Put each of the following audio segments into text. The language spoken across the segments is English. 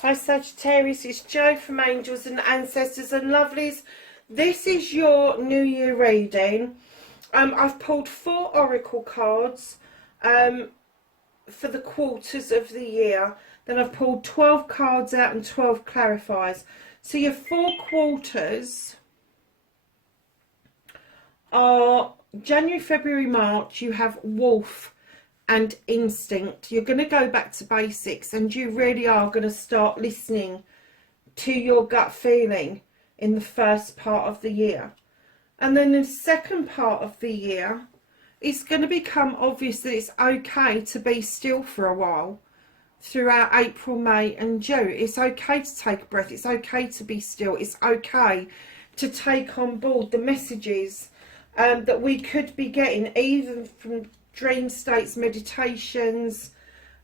Hi Sagittarius, it's Jo from Angels and Ancestors and Lovelies. This is your New Year reading. I've pulled 4 oracle cards for the quarters of the year. Then I've pulled 12 cards out and 12 clarifiers. So your 4 quarters are January, February, March. You have Wolf and Instinct. You're going to go back to basics, and you really are going to start listening to your gut feeling in the first part of the year. And then the second part of the year, it's going to become obvious that it's okay to be still for a while throughout April, May and June. It's okay to take a breath. It's okay to be still. It's okay to take on board the messages that we could be getting, even from dream states, meditations,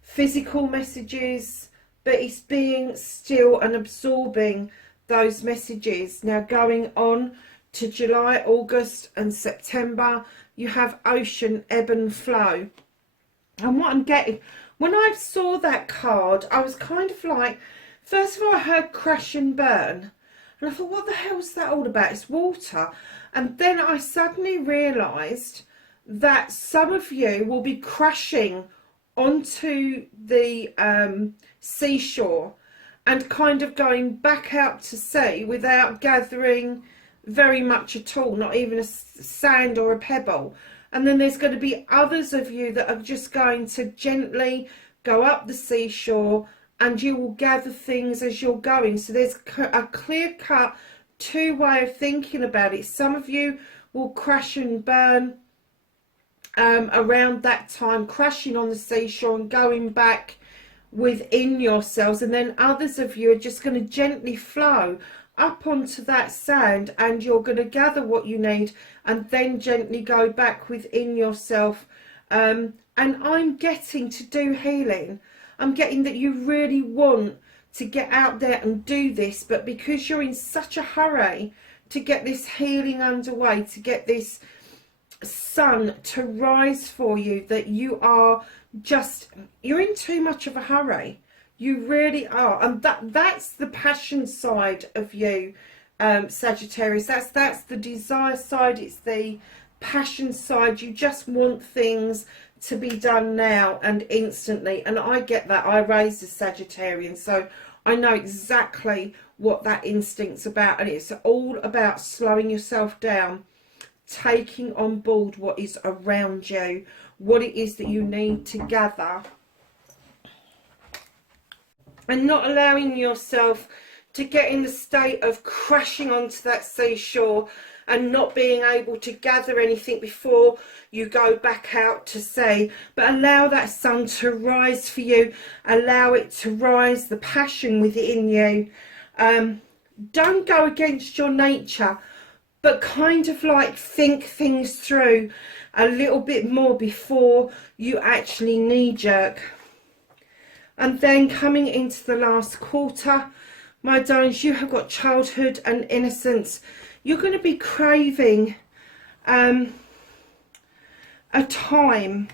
physical messages, but it's being still and absorbing those messages. Now going on to July, August and September, you have ocean, ebb and flow. And what I'm getting, when I saw that card, I was kind of like, first of all I heard crash and burn, and I thought, what the hell is that all about? It's water. And then I suddenly realised that some of you will be crashing onto the seashore and kind of going back out to sea without gathering very much at all, not even a sand or a pebble. And then there's going to be others of you that are just going to gently go up the seashore, and you will gather things as you're going. So there's a clear-cut 2-way of thinking about it. Some of you will crash and burn around that time, crashing on the seashore and going back within yourselves, and then others of you are just going to gently flow up onto that sand, and you're going to gather what you need and then gently go back within yourself. And I'm getting to do healing. I'm getting that you really want to get out there and do this, but because you're in such a hurry to get this healing underway, to get this sun to rise for you, that you're in too much of a hurry. You really are. And that's the passion side of you, Sagittarius. That's the desire side. It's the passion side. You just want things to be done now and instantly. And I get that. I raised a Sagittarian, so I know exactly what that instinct's about. And it's all about slowing yourself down, taking on board what is around you, what it is that you need to gather, and not allowing yourself to get in the state of crashing onto that seashore and not being able to gather anything before you go back out to sea. But allow that sun to rise for you. Allow it to rise, the passion within you. Don't go against your nature, but kind of like think things through a little bit more before you actually knee-jerk. And then coming into the last quarter, my darlings, you have got childhood and innocence. You're going to be craving a time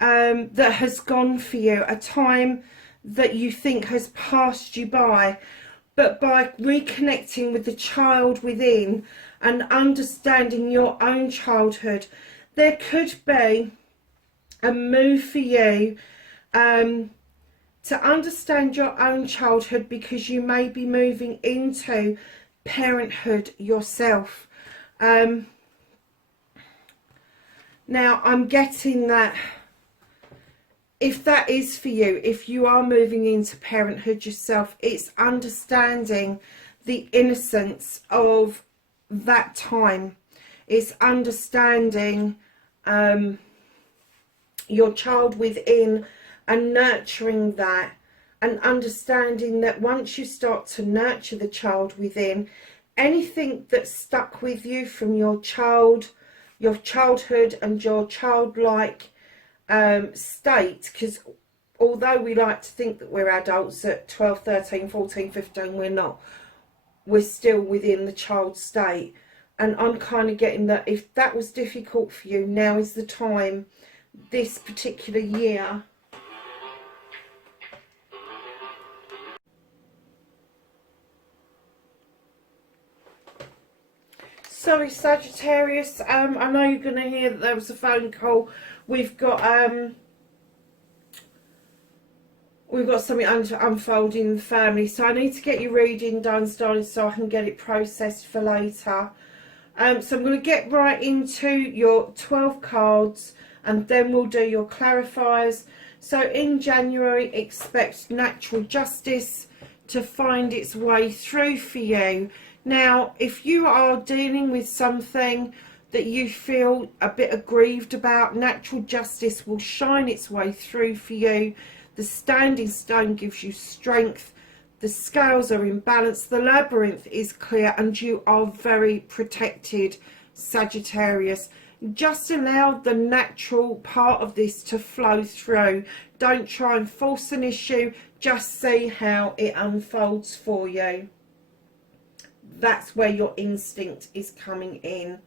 that has gone for you, a time that you think has passed you by. But by reconnecting with the child within and understanding your own childhood, there could be a move for you to understand your own childhood, because you may be moving into parenthood yourself. Now I'm getting that if that is for you, if you are moving into parenthood yourself, it's understanding the innocence of that time. It's understanding your child within and nurturing that, and understanding that once you start to nurture the child within, anything that's stuck with you from your childhood and your childlike state, because although we like to think that we're adults at 12, 13, 14, 15, we're not. We're still within the child state. And I'm kind of getting that if that was difficult for you, now is the time, this particular year, sorry Sagittarius, I know you're going to hear that there was a phone call. We've got something unfolding in the family, so I need to get your reading done, darling, so I can get it processed for later. So I'm going to get right into your 12 cards, and then we'll do your clarifiers. So in January, expect natural justice to find its way through for you. Now, if you are dealing with something that you feel a bit aggrieved about, natural justice will shine its way through for you. The standing stone gives you strength. The scales are in balance. The labyrinth is clear, and you are very protected, Sagittarius. Just allow the natural part of this to flow through. Don't try and force an issue. Just see how it unfolds for you. That's where your instinct is coming in.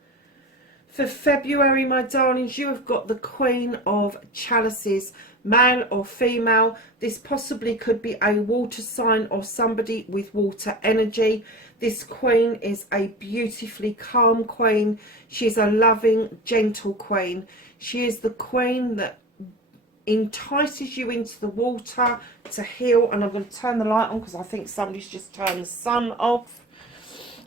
For February, my darlings, you have got the Queen of Chalices, male or female. This possibly could be a water sign or somebody with water energy. This queen is a beautifully calm queen. She is a loving, gentle queen. She is the queen that entices you into the water to heal. And I'm going to turn the light on because I think somebody's just turned the sun off.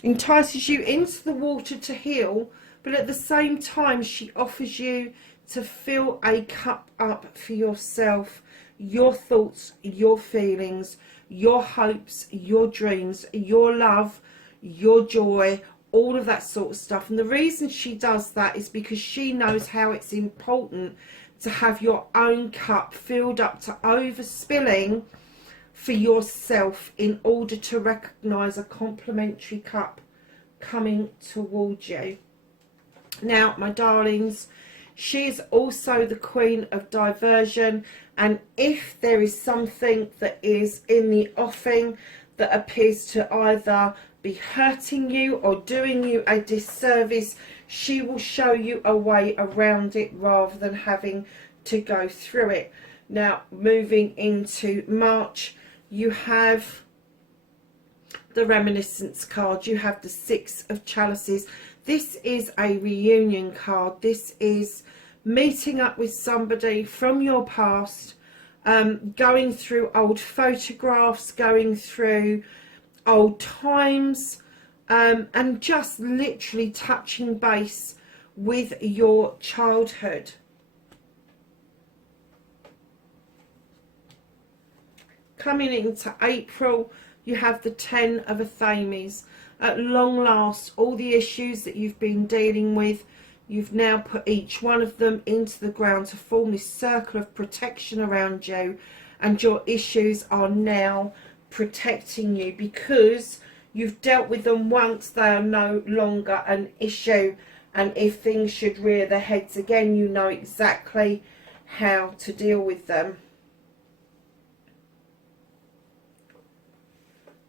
Entices you into the water to heal, but at the same time she offers you to fill a cup up for yourself, your thoughts, your feelings, your hopes, your dreams, your love, your joy, all of that sort of stuff. And the reason she does that is because she knows how it's important to have your own cup filled up to overspilling for yourself in order to recognise a complimentary cup coming towards you. Now, my darlings, she is also the queen of diversion, and if there is something that is in the offing that appears to either be hurting you or doing you a disservice, she will show you a way around it rather than having to go through it. Now, moving into March, you have the Reminiscence card. You have the Six of Chalices. This is a reunion card. This is meeting up with somebody from your past, going through old photographs, going through old times, and just literally touching base with your childhood. Coming into April, you have the Ten of Athames. At long last, all the issues that you've been dealing with, you've now put each one of them into the ground to form this circle of protection around you, and your issues are now protecting you because you've dealt with them once. They are no longer an issue, and if things should rear their heads again, you know exactly how to deal with them.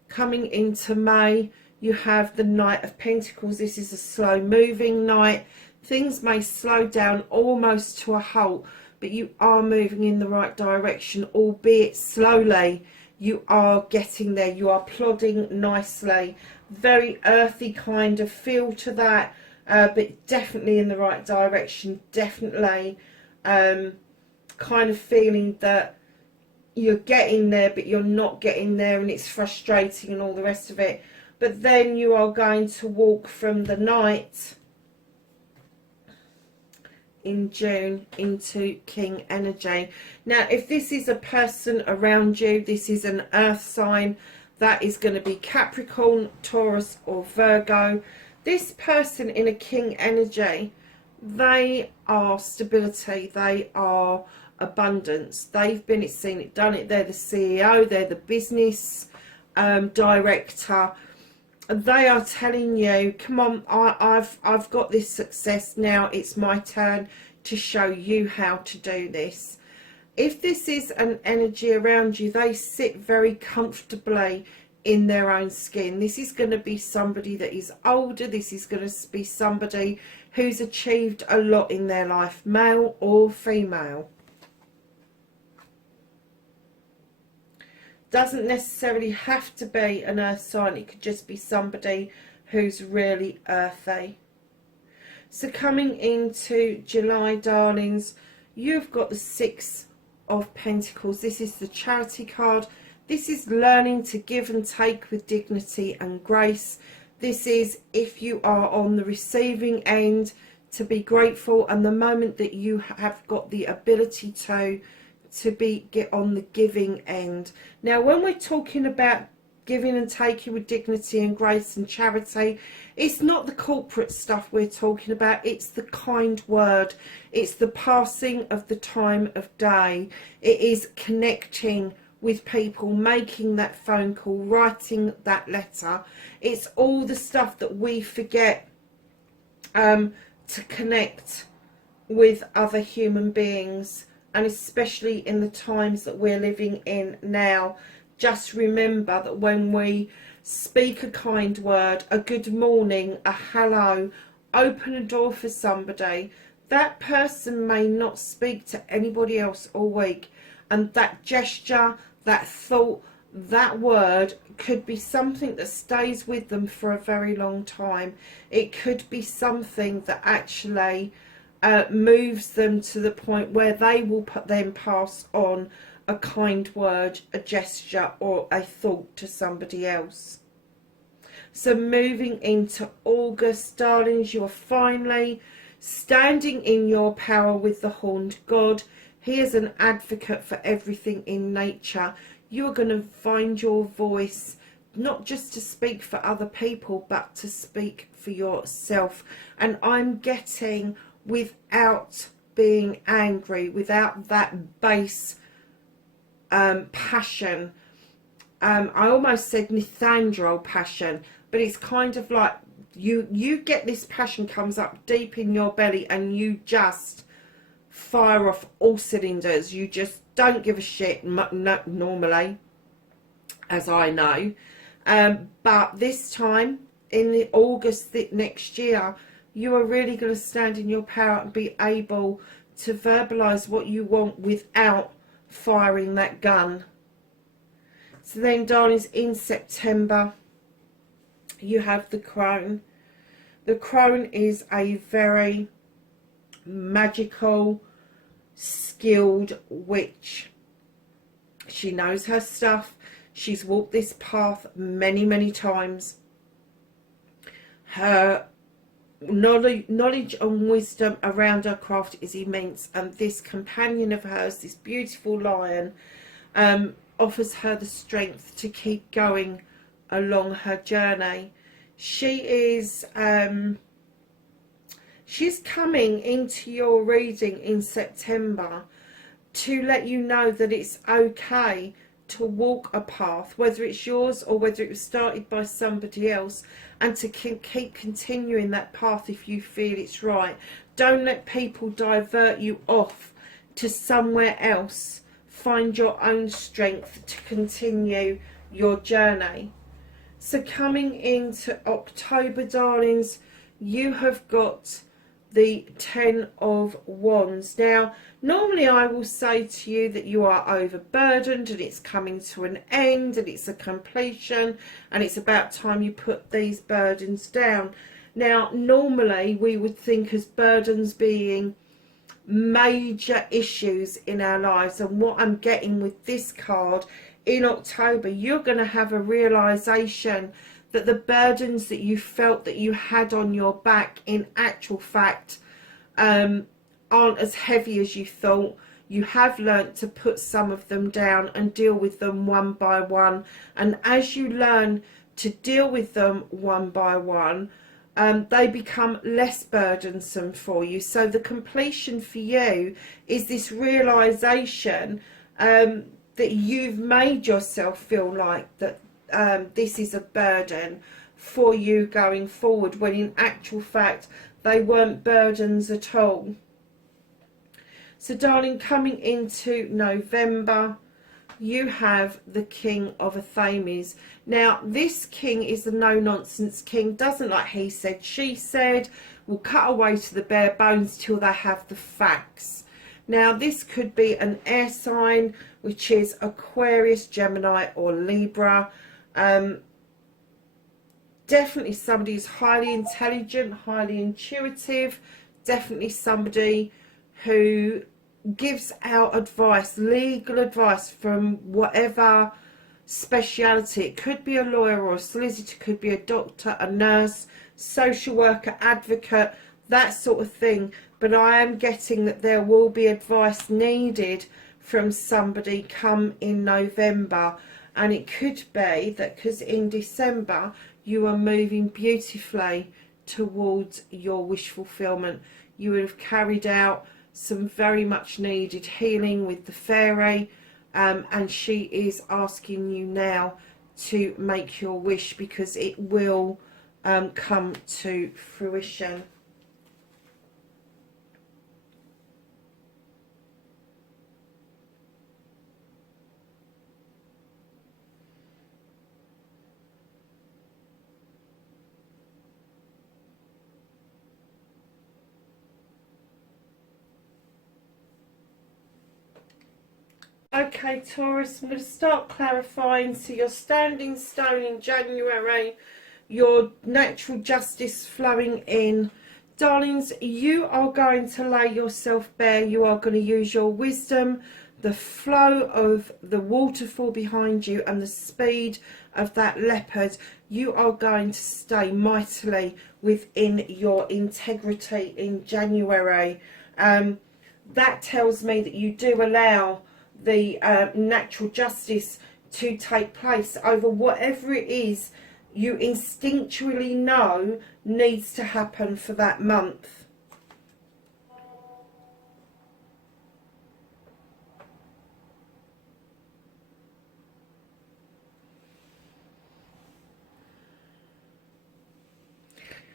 Coming into May, you have the Knight of Pentacles. This is a slow moving knight. Things may slow down almost to a halt, but you are moving in the right direction, albeit slowly. You are getting there. You are plodding nicely. Very earthy kind of feel to that, but definitely in the right direction. Definitely kind of feeling that you're getting there, but you're not getting there, and it's frustrating and all the rest of it. But then you are going to walk from the Knight in June into King energy. Now, if this is a person around you, this is an earth sign. That is going to be Capricorn, Taurus or Virgo. This person in a King energy, they are stability, they are abundance. They've been it, seen it, done it. They're the CEO, they're the business director. They are telling you, come on, I've got this success now, it's my turn. to show you how to do this. If this is an energy around you, they sit very comfortably in their own skin. This is going to be somebody that is older. This is going to be somebody who's achieved a lot in their life, male or female. Doesn't necessarily have to be an earth sign. It could just be somebody who's really earthy. So coming into July, darlings, you've got the Six of Pentacles. This is the Charity card. This is learning to give and take with dignity and grace. This is, if you are on the receiving end, to be grateful, and the moment that you have got the ability to get on the giving end. Now, when we're talking about giving and taking with dignity and grace and charity, it's not the corporate stuff we're talking about. It's the kind word. It's the passing of the time of day. It is connecting with people, making that phone call, writing that letter. It's all the stuff that we forget to connect with other human beings, and especially in the times that we're living in now. Just remember that when we speak a kind word, a good morning, a hello, open a door for somebody, that person may not speak to anybody else all week, and that gesture, that thought, that word could be something that stays with them for a very long time. It could be something that actually moves them to the point where they will then pass on a kind word, a gesture, or a thought to somebody else. So moving into August, darlings, you are finally standing in your power with the horned god. He is an advocate for everything in nature. You are going to find your voice, not just to speak for other people, but to speak for yourself. And I'm getting, without being angry, without that base passion, I almost said Nithandrol passion, but it's kind of like you get this passion comes up deep in your belly, and you just fire off all cylinders. You just don't give a shit normally, as I know, but this time in the August next year, you are really going to stand in your power and be able to verbalize what you want without firing that gun. So then, darlings, in September, you have the Crone. The Crone is a very magical, skilled witch. She knows her stuff. She's walked this path many, many times. Her knowledge and wisdom around her craft is immense, and this companion of hers, this beautiful lion, offers her the strength to keep going along her journey. She is she's coming into your reading in September to let you know that it's okay to walk a path, whether it's yours or whether it was started by somebody else, and to keep continuing that path if you feel it's right. Don't let people divert you off to somewhere else. Find your own strength to continue your journey. So coming into October, darlings, you have got the Ten of Wands. Now, normally I will say to you that you are overburdened and it's coming to an end and it's a completion and it's about time you put these burdens down. Now, normally we would think as burdens being major issues in our lives, and what I'm getting with this card, in October, you're going to have a realization that the burdens that you felt that you had on your back, in actual fact, aren't as heavy as you thought. You have learnt to put some of them down and deal with them one by one. And as you learn to deal with them one by one, they become less burdensome for you. So the completion for you is this realization that you've made yourself feel like that this is a burden for you going forward, when in actual fact they weren't burdens at all. So darling, coming into November, you have the King of Athames. Now, this king is a no-nonsense king, doesn't like he said, she said, will cut away to the bare bones till they have the facts. Now, this could be an air sign, which is Aquarius, Gemini or Libra. Definitely somebody who's highly intelligent, highly intuitive, definitely somebody who gives out advice, legal advice from whatever speciality. It could be a lawyer or a solicitor, could be a doctor, a nurse, social worker, advocate, that sort of thing. But I am getting that there will be advice needed from somebody come in November. And it could be that because in December you are moving beautifully towards your wish fulfillment. You would have carried out some very much needed healing with the fairy, and she is asking you now to make your wish, because it will come to fruition. Okay, Taurus, I'm going to start clarifying. So you're standing stone in January, your natural justice flowing in. Darlings, you are going to lay yourself bare. You are going to use your wisdom, the flow of the waterfall behind you and the speed of that leopard. You are going to stay mightily within your integrity in January. That tells me that you do allow the natural justice to take place over whatever it is you instinctually know needs to happen for that month.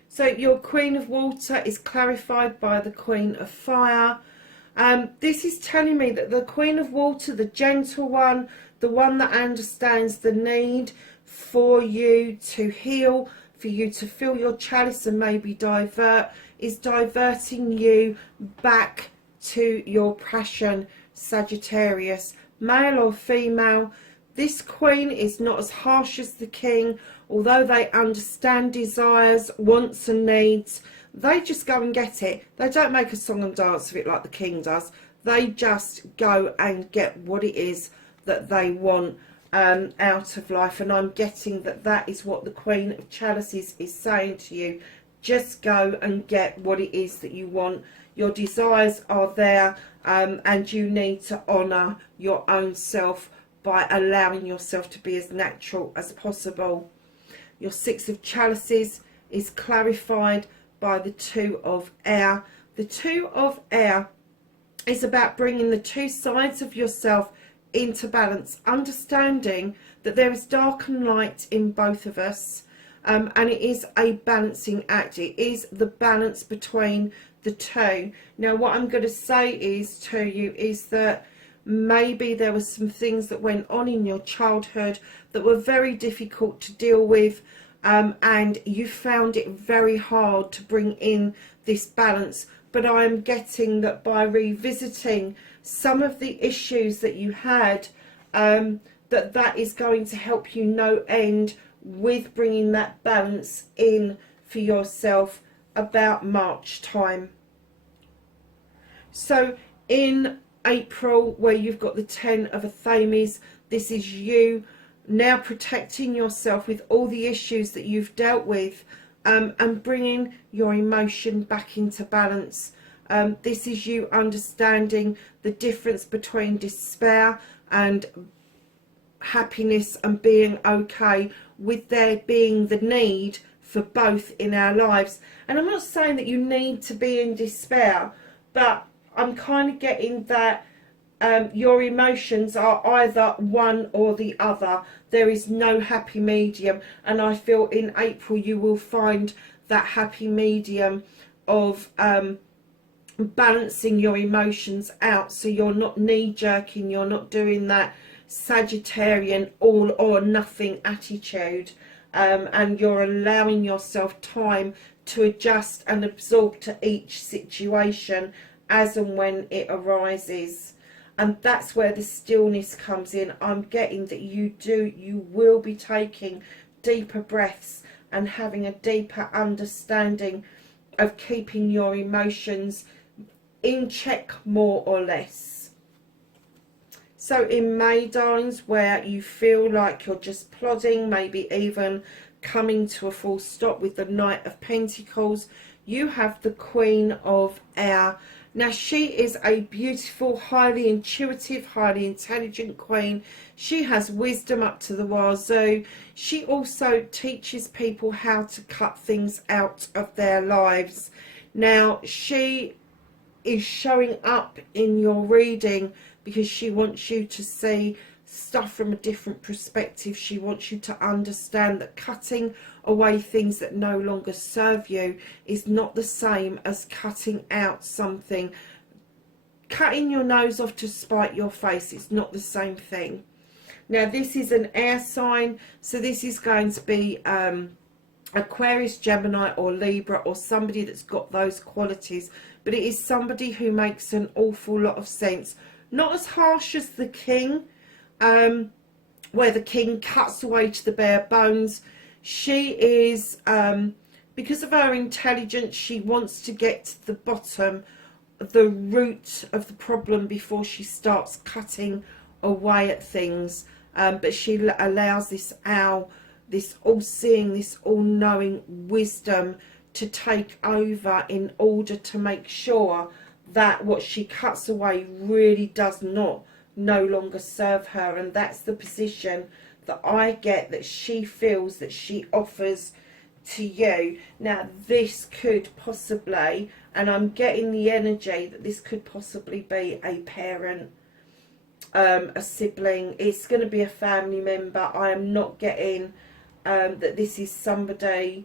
So your Queen of Water is clarified by the Queen of Fire. This is telling me that the Queen of Water, the gentle one, the one that understands the need for you to heal, for you to fill your chalice and maybe divert, is diverting you back to your passion, Sagittarius. Male or female, this Queen is not as harsh as the King, although they understand desires, wants and needs. They just go and get it. They don't make a song and dance of it like the King does. They just go and get what it is that they want out of life. And I'm getting that that is what the Queen of Chalices is saying to you. Just go and get what it is that you want. Your desires are there, and you need to honour your own self by allowing yourself to be as natural as possible. Your Six of Chalices is clarified by the Two of Air. The Two of Air is about bringing the two sides of yourself into balance, understanding that there is dark and light in both of us, and it is a balancing act. It is the balance between the two. Now, what I'm going to say is to you is that maybe there were some things that went on in your childhood that were very difficult to deal with, and you found it very hard to bring in this balance. But I'm getting that by revisiting some of the issues that you had, that is going to help you no end with bringing that balance in for yourself about March time. So in April, where you've got the Ten of Athames, this is you now protecting yourself with all the issues that you've dealt with, and bringing your emotion back into balance. This is you understanding the difference between despair and happiness and being okay, with there being the need for both in our lives. And I'm not saying that you need to be in despair, but I'm kind of getting that your emotions are either one or the other. There is no happy medium, and I feel in April you will find that happy medium of balancing your emotions out, so you're not knee-jerking, you're not doing that Sagittarian all or nothing attitude, and you're allowing yourself time to adjust and absorb to each situation as and when it arises. And that's where the stillness comes in. I'm getting that you will be taking deeper breaths and having a deeper understanding of keeping your emotions in check, more or less. So in May, darlings, where you feel like you're just plodding, maybe even coming to a full stop with the Knight of Pentacles, you have the Queen of Air. Now, she is a beautiful, highly intuitive, highly intelligent queen. She has wisdom up to the wazoo. She also teaches people how to cut things out of their lives. Now, she is showing up in your reading because she wants you to see stuff from a different perspective. She wants you to understand that cutting away things that no longer serve you is not the same as cutting out something. Cutting your nose off to spite your face, it's not the same thing. Now, this is an air sign, so this is going to be Aquarius, Gemini or Libra, or somebody that's got those qualities, but it is somebody who makes an awful lot of sense. Not as harsh as the King, where the King cuts away to the bare bones. She is, because of her intelligence, she wants to get to the bottom, the root of the problem before she starts cutting away at things. But she allows this owl, this all-seeing, this all-knowing wisdom to take over in order to make sure that what she cuts away really does not no longer serve her. And that's the position that I get that she feels that she offers to you. Now, this could possibly, and I'm getting the energy that this could possibly be a parent, a sibling. It's going to be a family member. I am not getting that this is somebody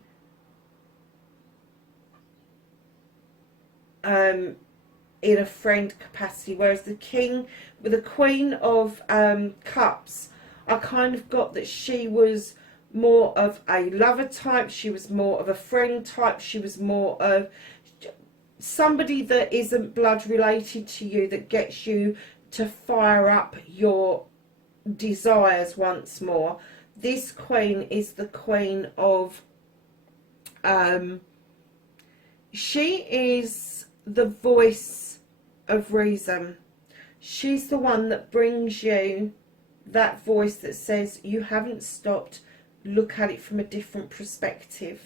in a friend capacity, whereas the King with the Queen of Cups, I kind of got that she was more of a lover type, she was more of a friend type, she was more of somebody that isn't blood related to you, that gets you to fire up your desires once more. This Queen is the Queen of she is the voice of reason. She's the one that brings you that voice that says you haven't stopped, look at it from a different perspective.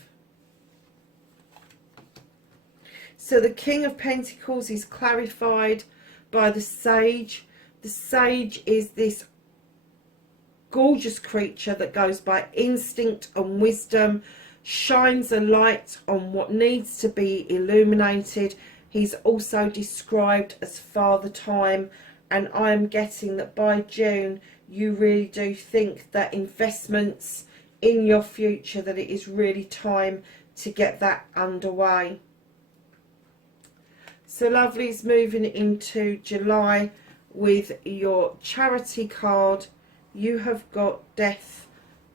So the King of Pentacles is clarified by the Sage. The Sage is this gorgeous creature that goes by instinct and wisdom, shines a light on what needs to be illuminated. He's also described as Father Time, and I'm getting that by June you really do think that investments in your future, that it is really time to get that underway. So lovelies, moving into July with your charity card, you have got Death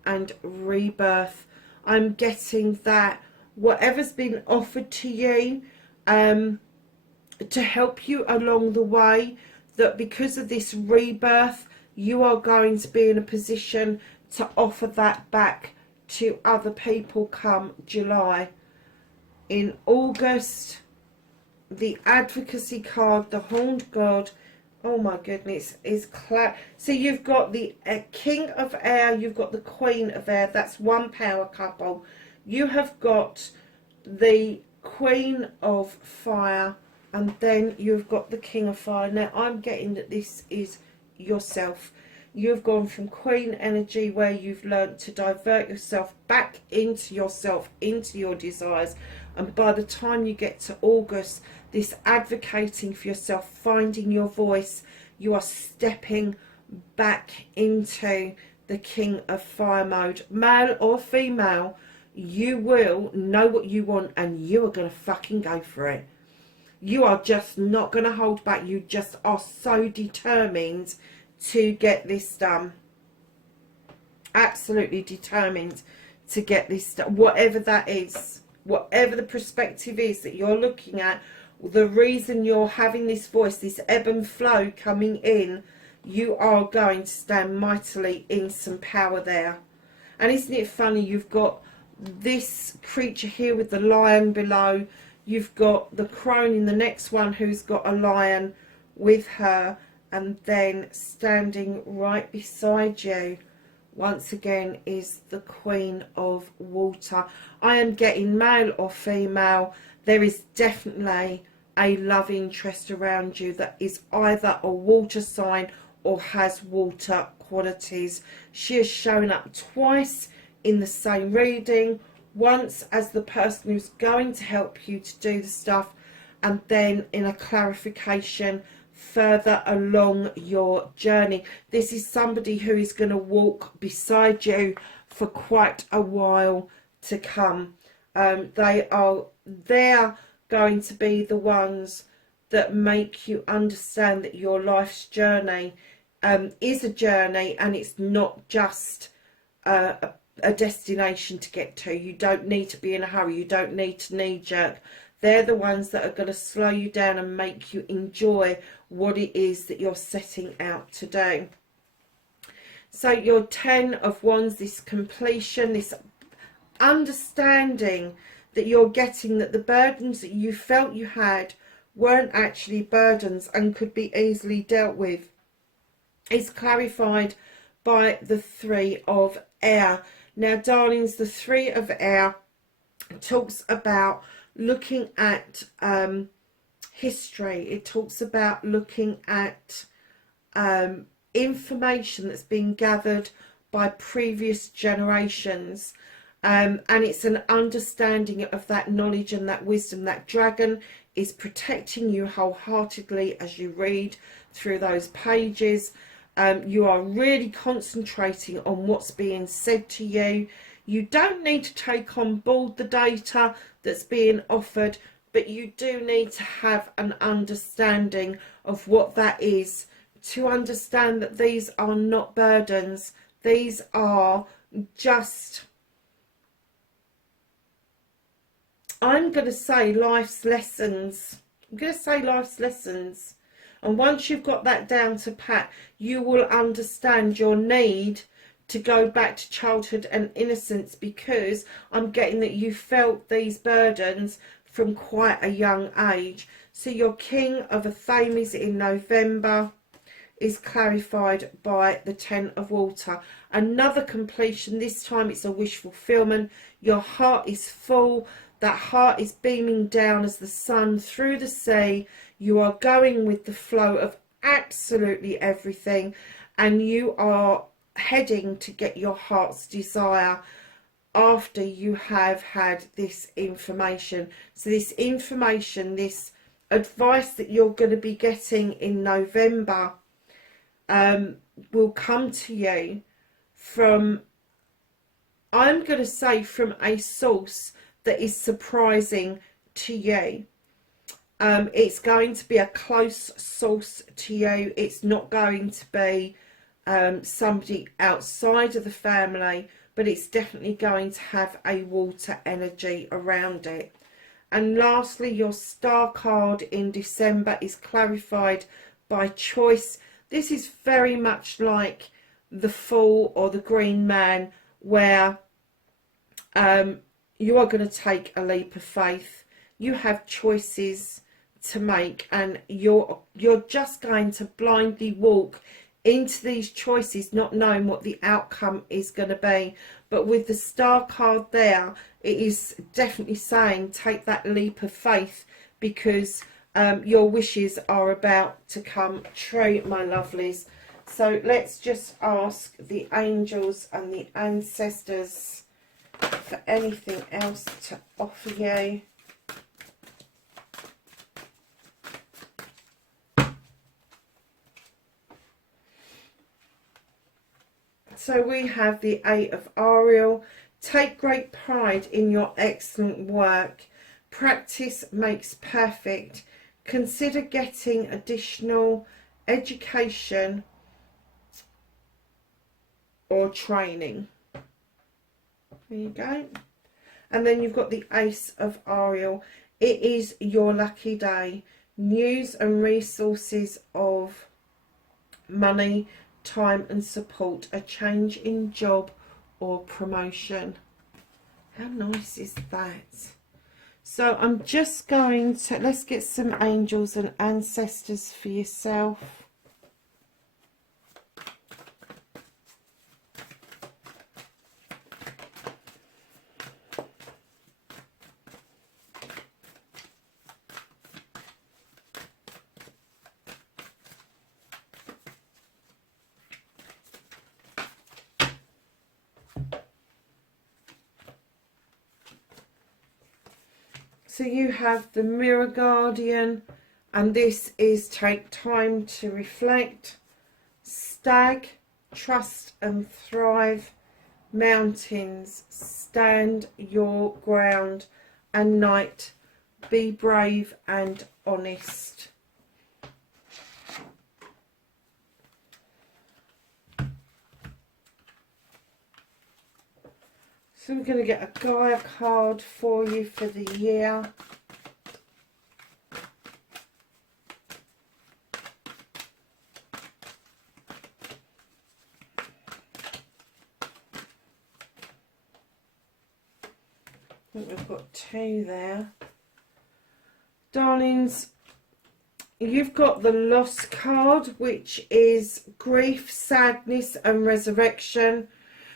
and Rebirth. I'm getting that whatever's been offered to you to help you along the way, that because of this rebirth you are going to be in a position to offer that back to other people come July. In August, the advocacy card, the Horned God, oh my goodness, is so you've got the King of Air, you've got the Queen of Air, that's one power couple. You have got the Queen of Fire, and then you've got the King of Fire. Now I'm getting that this is yourself. You've gone from Queen energy, where you've learned to divert yourself back into yourself, into your desires, and by the time you get to August, this advocating for yourself, finding your voice, you are stepping back into the King of Fire mode. Male or female, you will know what you want and you are going to fucking go for it. You are just not going to hold back. You just are so determined to get this done. Absolutely determined to get this done. Whatever that is, whatever the perspective is that you're looking at, the reason you're having this voice, this ebb and flow coming in, you are going to stand mightily in some power there. And isn't it funny, you've got this creature here with the lion below, you've got the crone in the next one who's got a lion with her, and then standing right beside you once again is the Queen of Water. I am getting male or female. There is definitely a love interest around you that is either a water sign or has water qualities. She has shown up twice in the same reading, once as the person who's going to help you to do the stuff, and then in a clarification further along your journey. This is somebody who is going to walk beside you for quite a while to come. They're going to be the ones that make you understand that your life's journey is a journey, and it's not just a destination to get to. You don't need to be in a hurry. You don't need to knee jerk. They're the ones that are going to slow you down and make you enjoy what it is that you're setting out to do. So your 10 of Wands, this completion, this understanding that you're getting that the burdens that you felt you had weren't actually burdens and could be easily dealt with, is clarified by the 3 of Air. Now, darlings, the 3 of Air talks about looking at history. It talks about looking at information that's been gathered by previous generations, and it's an understanding of that knowledge and that wisdom. That dragon is protecting you wholeheartedly as you read through those pages. You are really concentrating on what's being said to you. You don't need to take on board the data that's being offered, but you do need to have an understanding of what that is, to understand that these are not burdens. These are just, I'm going to say, life's lessons. I'm going to say life's lessons. And once you've got that down to pat, you will understand your need to go back to childhood and innocence, because I'm getting that you felt these burdens from quite a young age. So your King of Athames in November is clarified by the 10 of Water. Another completion. This time it's a wish fulfillment. Your heart is full. That heart is beaming down as the sun through the sea. You are going with the flow of absolutely everything, and you are heading to get your heart's desire after you have had this information. So this information, this advice that you're going to be getting in November, will come to you from, I'm going to say, from a source that is surprising to you. It's going to be a close source to you. It's not going to be somebody outside of the family, but it's definitely going to have a water energy around it. And lastly, your Star card in December is clarified by choice. This is very much like the Fool or the Green Man, where you are going to take a leap of faith. You have choices to make, and you're just going to blindly walk into these choices, not knowing what the outcome is going to be. But with the Star card there, it is definitely saying take that leap of faith, because your wishes are about to come true, my lovelies. So let's just ask the angels and the ancestors for anything else to offer you. So we have the 8 of Ariel. Take great pride in your excellent work. Practice makes perfect. consider getting additional education or training. There you go. And then you've got the Ace of Ariel. It is your lucky day. News and resources of money, time and support. A change in job or promotion. How nice is that? So I'm just going to, let's get some angels and ancestors for yourself. So you have the Mirror Guardian, and this is take time to reflect. Stag, trust and thrive. Mountains, stand your ground. And Knight, be brave and honest. So we're going to get a Gaia card for you for the year. I think we've got 2 there. Darlings, you've got the Loss card, which is grief, sadness and resurrection.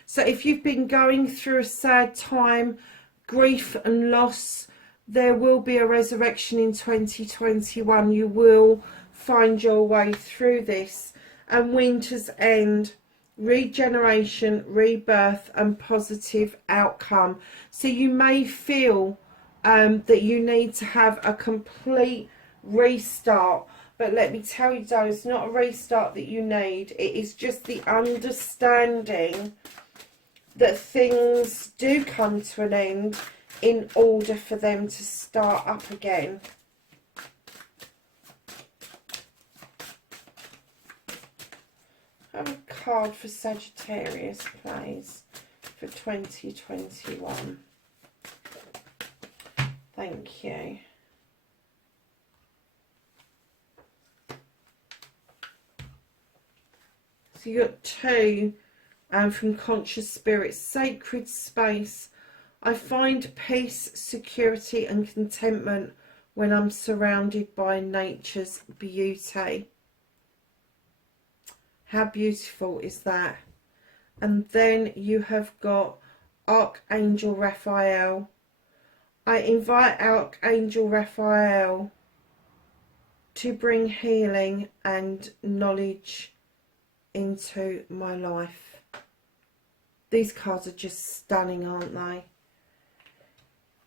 So if you've been going through a sad time, grief and loss, there will be a resurrection in 2021. You will find your way through this. And Winter's End, regeneration, rebirth and positive outcome. So you may feel that you need to have a complete restart. But let me tell you, though, it's not a restart that you need. It is just the understanding that things do come to an end in order for them to start up again. Have a card for Sagittarius, please, for 2021. Thank you. So you got 2. And from Conscious Spirit, sacred space. I find peace, security and contentment when I'm surrounded by nature's beauty. How beautiful is that? And then you have got Archangel Raphael. I invite Archangel Raphael to bring healing and knowledge into my life. These cards are just stunning, aren't they?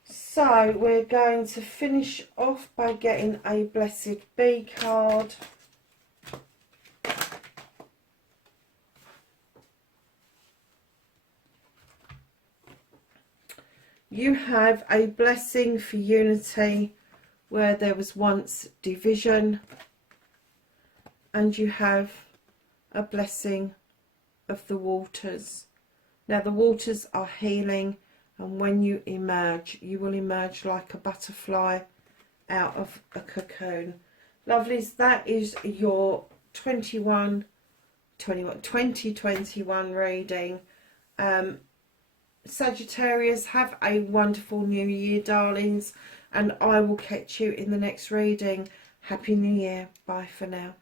So we're going to finish off by getting a Blessed Bee card. You have a blessing for unity where there was once division. And you have a blessing of the waters. Now the waters are healing, and when you emerge, you will emerge like a butterfly out of a cocoon. Lovelies, that is your 2021 reading. Sagittarius, have a wonderful new year, darlings, and I will catch you in the next reading. Happy New Year. Bye for now.